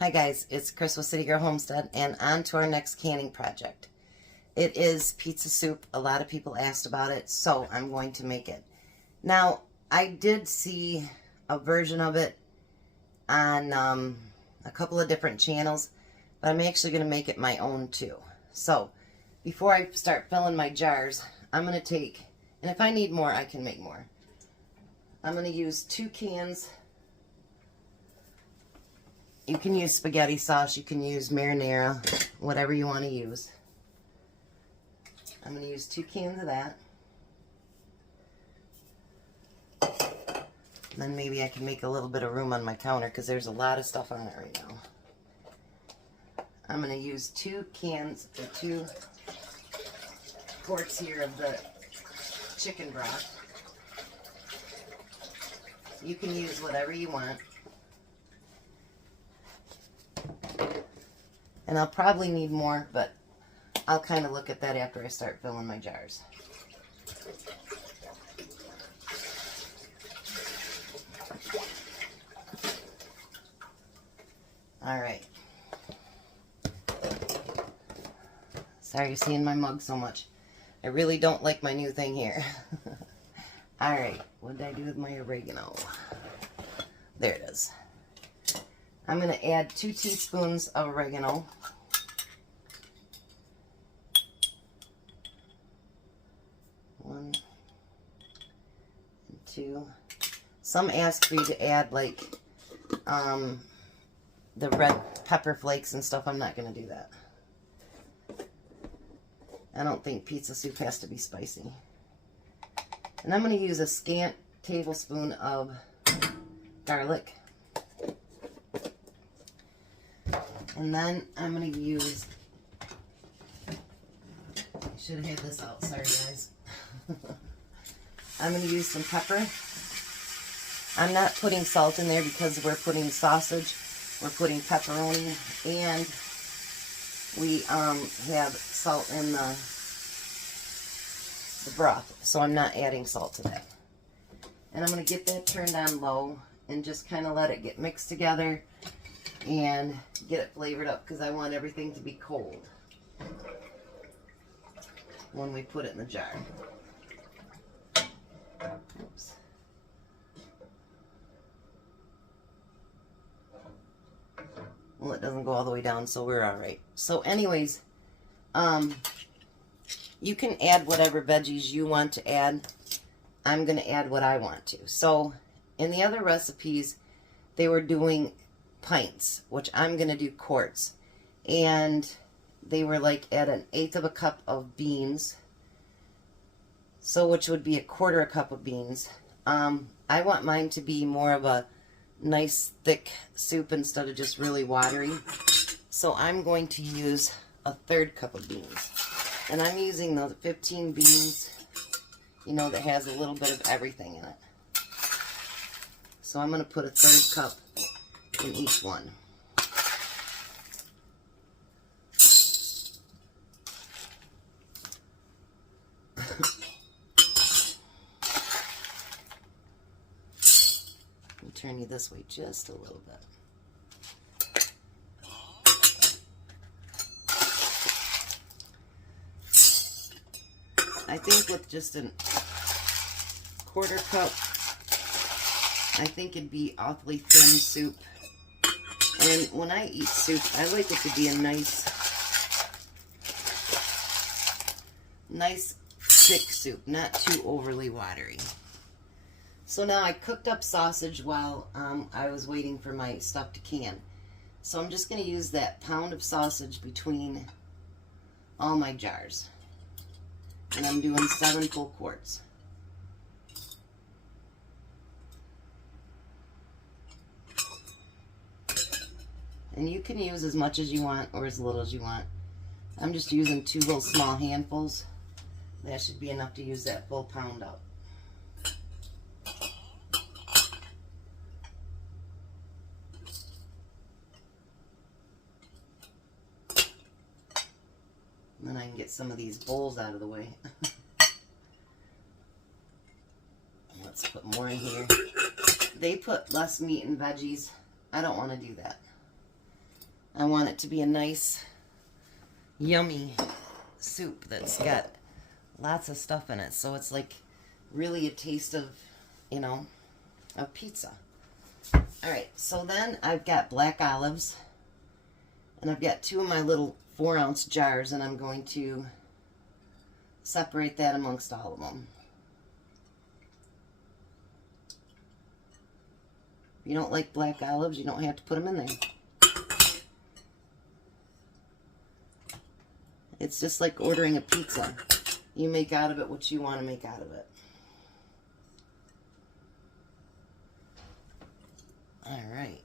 Hi guys, it's Chris with City Girl Homestead, and on to our next canning project. It is pizza soup. A lot of people asked about it, so I'm going to make it. Now, I did see a version of it on a couple of different channels, but I'm actually going to make it my own too. So, before I start filling my jars, I'm going to take, and if I need more, I can make more. I'm going to use 2 cans. You can use spaghetti sauce, you can use marinara, whatever you want to use. I'm going to use 2 cans of that. And then maybe I can make a little bit of room on my counter because there's a lot of stuff on it right now. I'm going to use 2 cans, or 2 quarts here of the chicken broth. You can use whatever you want. And I'll probably need more, but I'll kind of look at that after I start filling my jars. Alright. Sorry you're seeing my mug so much. I really don't like my new thing here. Alright, what did I do with my oregano? There it is. I'm going to add 2 teaspoons of oregano. One and 2. Some ask for you to add like the red pepper flakes and stuff. I'm not going to do that. I don't think pizza soup has to be spicy. And I'm going to use a scant tablespoon of garlic. And then I'm going to use, should have had this out, sorry guys. I'm going to use some pepper. I'm not putting salt in there because we're putting sausage, we're putting pepperoni, and we have salt in the broth, so I'm not adding salt to that. And I'm going to get that turned on low and just kind of let it get mixed together and get it flavored up because I want everything to be cold when we put it in the jar. Oops. Well, it doesn't go all the way down, so we're alright. So anyways, you can add whatever veggies you want to add. I'm going to add what I want to. So in the other recipes, they were doing pints, which I'm going to do quarts. And they were like at 1/8 of a cup of beans. So which would be 1/4 a cup of beans. I want mine to be more of a nice thick soup instead of just really watery. So I'm going to use 1/3 cup of beans. And I'm using the 15 beans, you know, that has a little bit of everything in it. So I'm going to put 1/3 cup in each one. I'll turn you this way just a little bit. I think with just a 1/4 cup, I think it'd be awfully thin soup. And when I eat soup, I like it to be a nice thick soup, not too overly watery. So now I cooked up sausage while I was waiting for my stuff to can. So I'm just going to use that pound of sausage between all my jars. And I'm doing 7 full quarts. And you can use as much as you want or as little as you want. I'm just using 2 little small handfuls. That should be enough to use that full pound up. And then I can get some of these bowls out of the way. Let's put more in here. They put less meat and veggies. I don't want to do that. I want it to be a nice, yummy soup that's got lots of stuff in it. So it's like really a taste of, you know, of pizza. All right, so then I've got black olives. And I've got 2 of my little 4-ounce jars, and I'm going to separate that amongst all of them. If you don't like black olives, you don't have to put them in there. It's just like ordering a pizza. You make out of it what you want to make out of it. All right.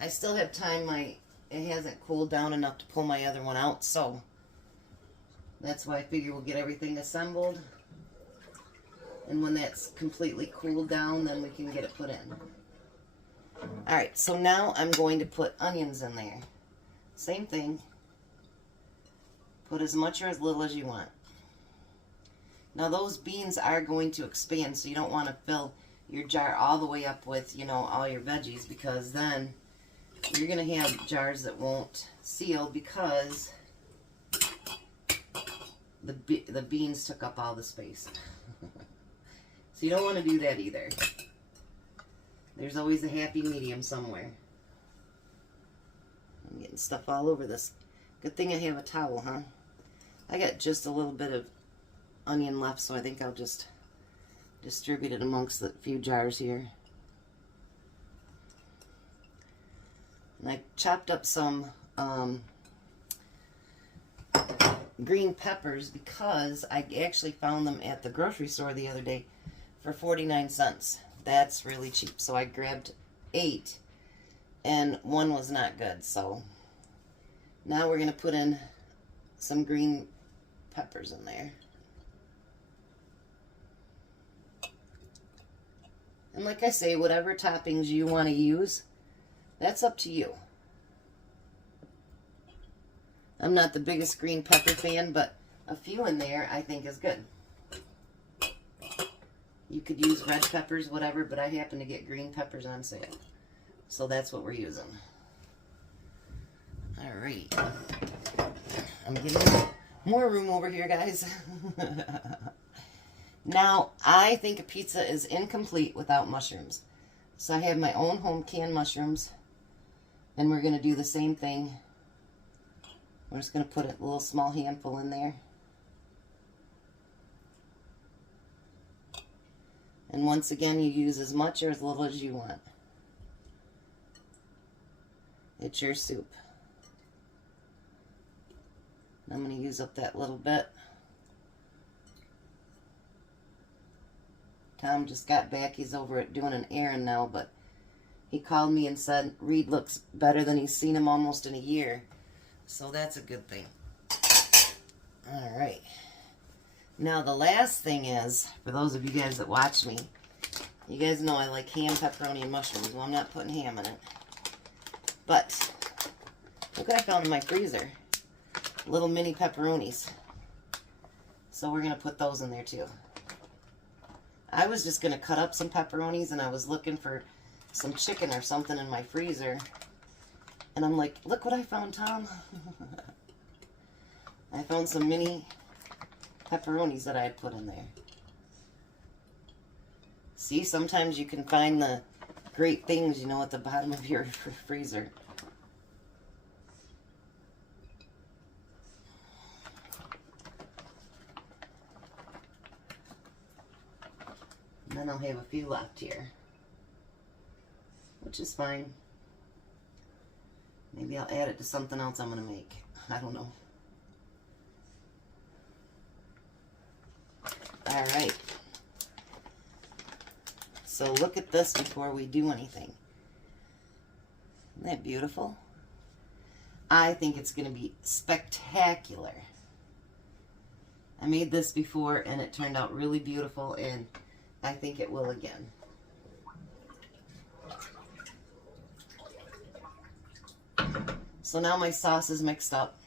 I still have time. It hasn't cooled down enough to pull my other one out, so that's why I figure we'll get everything assembled. And when that's completely cooled down, then we can get it put in. Alright, so now I'm going to put onions in there. Same thing. Put as much or as little as you want. Now those beans are going to expand, so you don't want to fill your jar all the way up with, you know, all your veggies, because then you're going to have jars that won't seal because the beans took up all the space. So you don't want to do that either. There's always a happy medium somewhere. I'm getting stuff all over this. Good thing I have a towel, huh? I got just a little bit of onion left, so I think I'll just distribute it amongst the few jars here. And I chopped up some green peppers because I actually found them at the grocery store the other day for 49 cents. That's really cheap. So I grabbed 8 and one was not good. So now we're going to put in some green peppers in there. And like I say, whatever toppings you want to use, that's up to you. I'm not the biggest green pepper fan, but a few in there I think is good. You could use red peppers, whatever, but I happen to get green peppers on sale. So that's what we're using. Alright. I'm getting more room over here, guys. Now, I think a pizza is incomplete without mushrooms. So I have my own home canned mushrooms. And we're going to do the same thing. We're just going to put a little small handful in there. And once again, you use as much or as little as you want. It's your soup. I'm going to use up that little bit. Tom just got back. He's over at doing an errand now, but he called me and said Reed looks better than he's seen him almost in a year. So that's a good thing. Alright. Now the last thing is, for those of you guys that watch me, you guys know I like ham, pepperoni, and mushrooms. Well, I'm not putting ham in it. But, look what I found in my freezer. Little mini pepperonis. So we're going to put those in there too. I was just going to cut up some pepperonis, and I was looking for some chicken or something in my freezer. And I'm like, look what I found, Tom. I found some mini pepperonis that I had put in there. See, sometimes you can find the great things, you know, at the bottom of your freezer. And then I'll have a few left here, which is fine. Maybe I'll add it to something else I'm going to make. I don't know. Alright. So look at this before we do anything. Isn't that beautiful? I think it's going to be spectacular. I made this before and it turned out really beautiful, and I think it will again. So now my sauce is mixed up.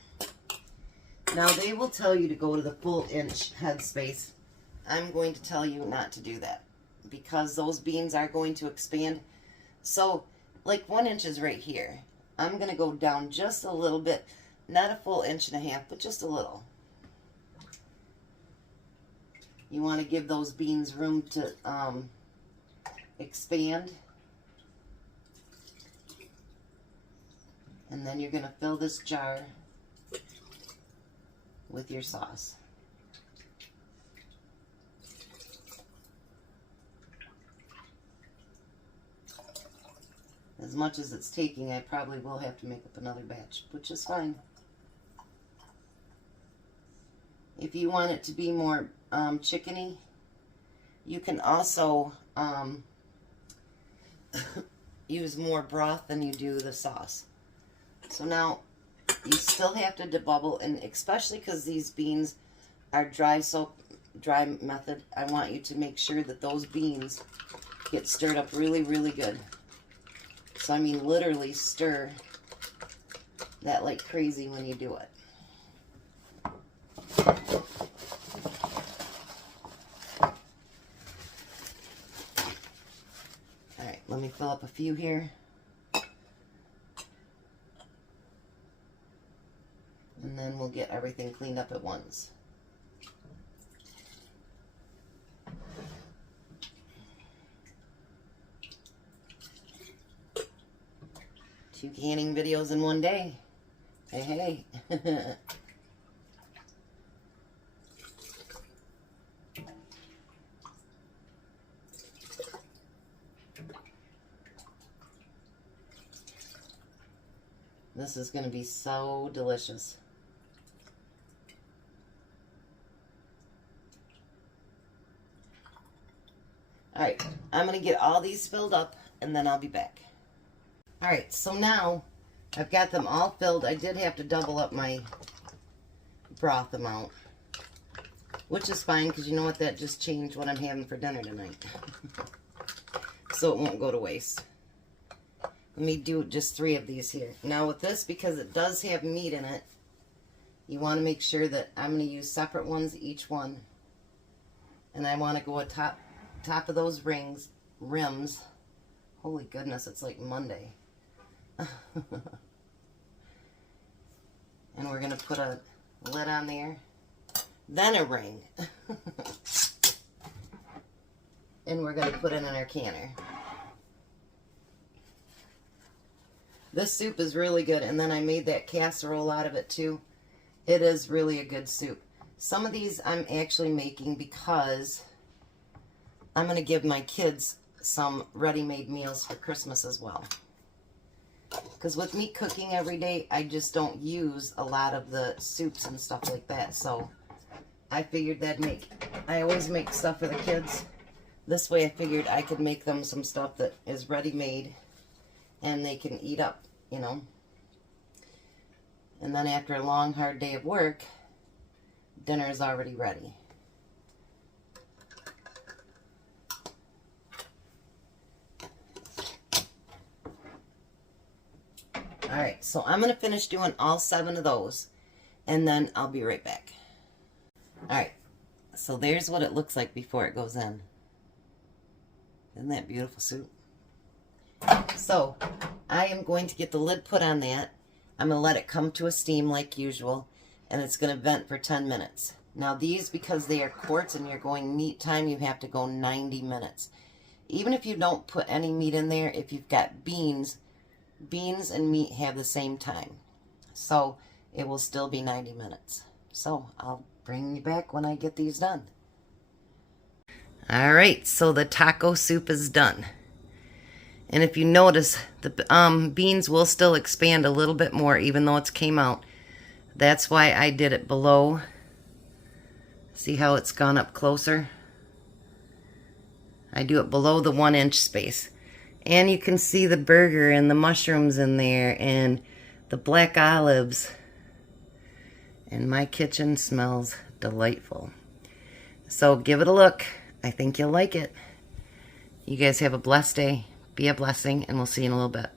Now they will tell you to go to the full inch head space. I'm going to tell you not to do that because those beans are going to expand. So like 1 inch is right here. I'm going to go down just a little bit, not a full 1.5 inches, but just a little. You want to give those beans room to expand. And then you're going to fill this jar with your sauce. As much as it's taking, I probably will have to make up another batch, which is fine. If you want it to be more chickeny, you can also use more broth than you do the sauce. So now you still have to debubble, and especially because these beans are dry method, I want you to make sure that those beans get stirred up really, really good. So I mean literally stir that like crazy when you do it. Alright, let me fill up a few here. And then we'll get everything cleaned up at once. Two canning videos in one day. Hey, hey. This is going to be so delicious. Alright, I'm going to get all these filled up and then I'll be back. Alright, so now I've got them all filled. I did have to double up my broth amount, which is fine because you know what, that just changed what I'm having for dinner tonight. So it won't go to waste. Let me do just 3 of these here. Now with this, because it does have meat in it, you want to make sure that I'm going to use separate ones each one. And I want to go atop of those rims. Holy goodness, it's like Monday. And we're going to put a lid on there, then a ring. And we're going to put it in our canner. This soup is really good, and then I made that casserole out of it too. It is really a good soup. Some of these I'm actually making because I'm going to give my kids some ready-made meals for Christmas as well. Because with me cooking every day, I just don't use a lot of the soups and stuff like that. So I figured I always make stuff for the kids. This way I figured I could make them some stuff that is ready-made and they can eat up, you know. And then after a long, hard day of work, dinner is already ready. Alright, so I'm going to finish doing all 7 of those, and then I'll be right back. Alright, so there's what it looks like before it goes in. Isn't that beautiful soup? So, I am going to get the lid put on that. I'm going to let it come to a steam like usual, and it's going to vent for 10 minutes. Now these, because they are quarts and you're going meat time, you have to go 90 minutes. Even if you don't put any meat in there, if you've got beans and meat have the same time. So it will still be 90 minutes. So I'll bring you back when I get these done. Alright, so the taco soup is done. And if you notice, the beans will still expand a little bit more even though it's came out. That's why I did it below. See how it's gone up closer? I do it below the 1-inch space. And you can see the burger and the mushrooms in there and the black olives. And my kitchen smells delightful. So give it a look. I think you'll like it. You guys have a blessed day. Be a blessing, and we'll see you in a little bit.